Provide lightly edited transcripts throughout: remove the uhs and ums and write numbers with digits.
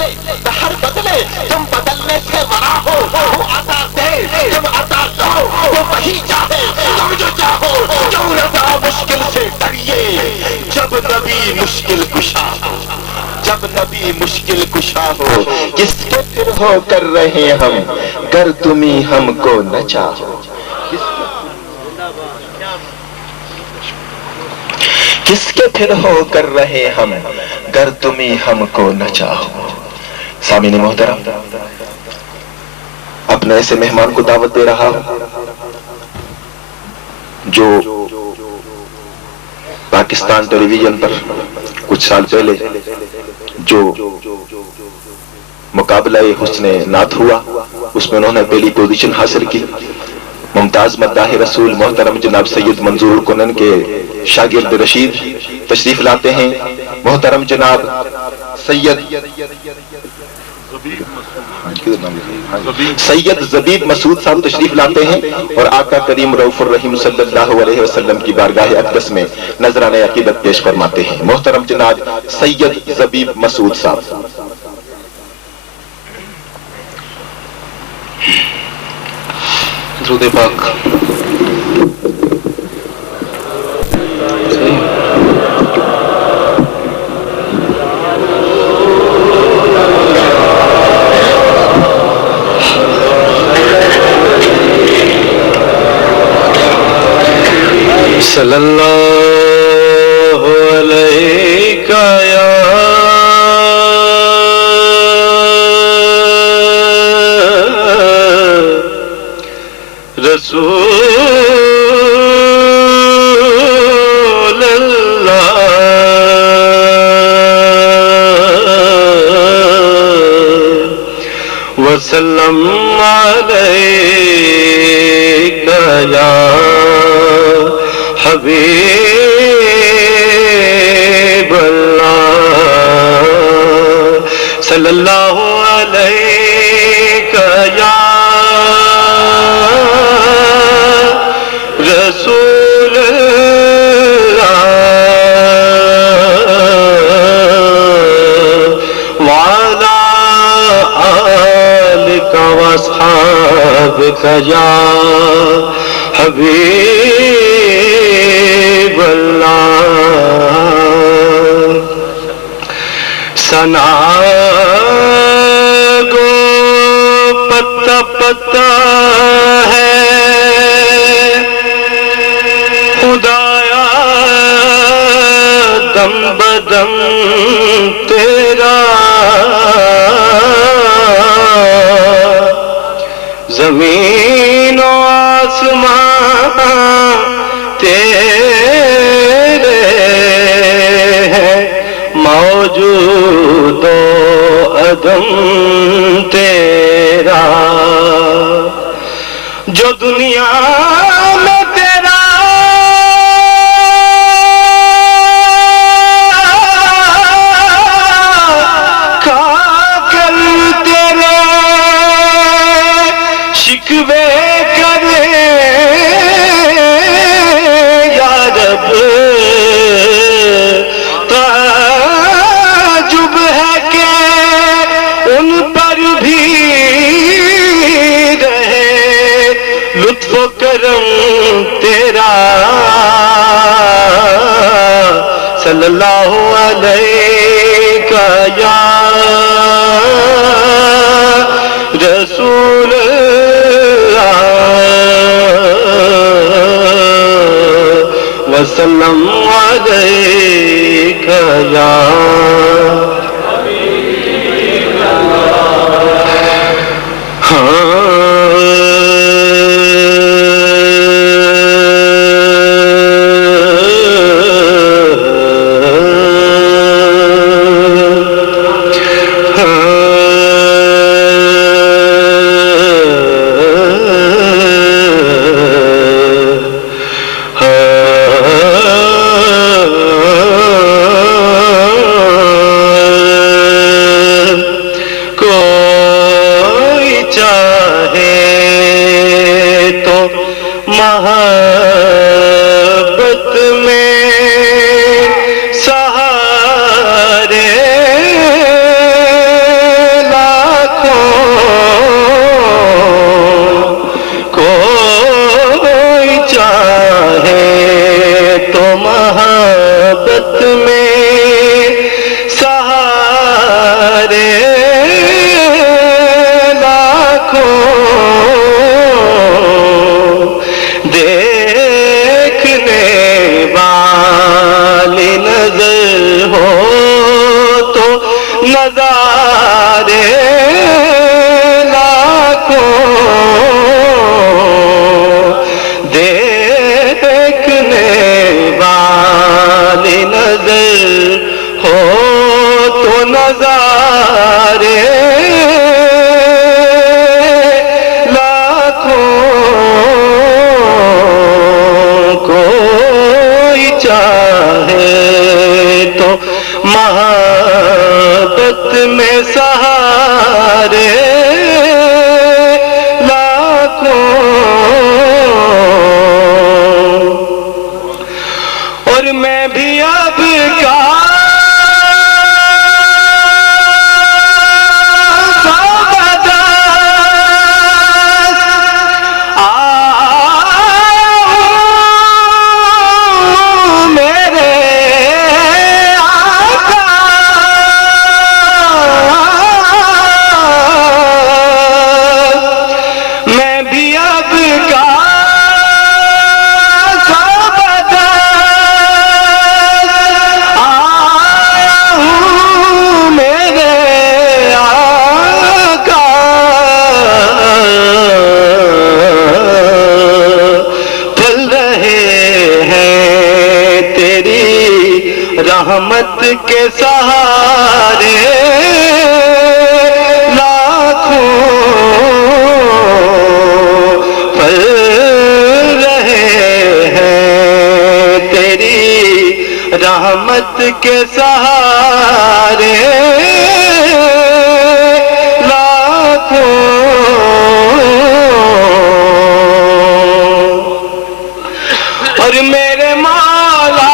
بدلے ہر بدلے تم بدلنے سے منع ہو وہ عطا دے تم عطا دو وہ وہی چاہے تم جو چاہو کیوں رضا مشکل سے ڈریے جب نبی مشکل کشا ہو جب نبی مشکل کشا ہو کس کے پھر ہو کر رہے ہم گر تمہیں ہم کو نہ چاہو کس کے پھر ہو کر رہے ہم گر تمہیں ہم کو نہ چاہو سامعین محترم اپنے ایسے مہمان کو دعوت دے رہا ہوں جو پاکستان ٹیلی ویژن پر کچھ سال پہلے جو مقابلہ حسن نعت ہوا اس میں انہوں نے پہلی پوزیشن حاصل کی ممتاز مداح رسول محترم جناب سید منظور کنن کے شاگرد رشید تشریف لاتے ہیں محترم جناب سید زبیب مسعود صاحب تشریف لاتے ہیں اور آقا کریم رؤوف الرحیم صلی اللہ علیہ وسلم کی بارگاہ اقدس میں نذرانہ عقیدت پیش فرماتے ہیں محترم جناب سید زبیب مسعود صاحب درود پاک صلی اللہ علیہ یا رسول اللہ وسلم علیک یا حبیب اللہ صلی اللہ علیہ یا رسول اللہ وعلی آلک واصحابک یا حبیب سنا گو پتا پتا ہے خدایا دم بدم تیرا زمین و آسمان تیرے ہیں موجود و عدم تیرا جو دنیا میں تیرا کاکل تیرے شکوے کرے یا رب تعجب ہے کہ ان پر بھی رہے لطف و کرم تیرا صلی اللہ علیہ یا رسول وسلم علیک یا نظارے لاکھوں دیکھنے والی نظر ہو تو نظارے لاکھوں کوئی چاہے تو محبت میں سہارے لاکھوں اور میں بھی اب کا رحمت کے سہارے لاکھوں پل رہے ہیں تیری رحمت کے سہارے لاکھوں اور میرے مولا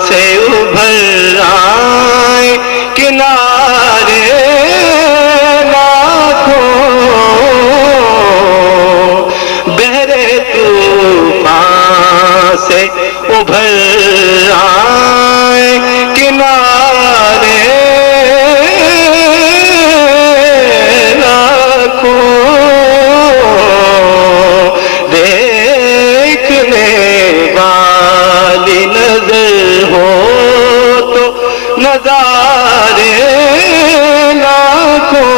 سے ابھر آئے کنارے لاکھوں بحر طوفان سے ابھر آئے کنارے لاکھوں دیکھنے والی نظر ہو تو نظارے لاکھوں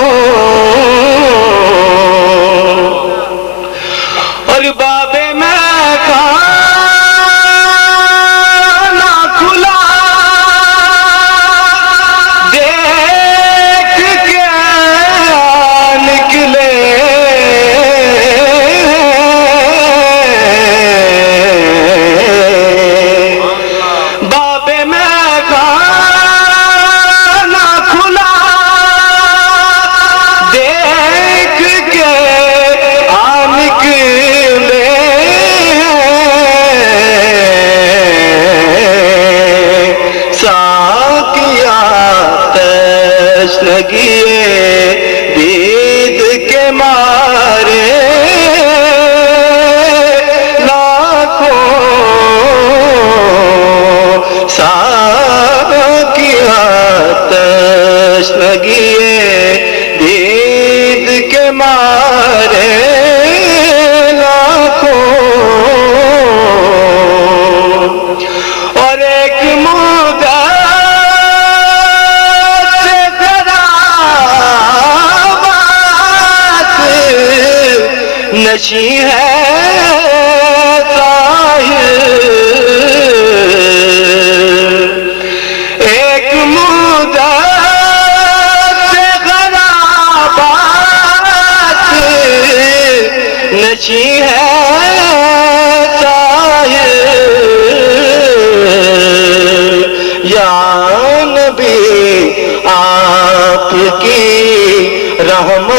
اور باب میں کھانا کھلا دیکھ کے نکلے لگیے دید کے مارے لاکھوں ساقی آتش لگیے دید کے مارے لاکھوں اور ایک مدت نشیں ہے طاہر ایک مدت خرابات نشیں ہے طاہر یا نبی آپ کی رحمت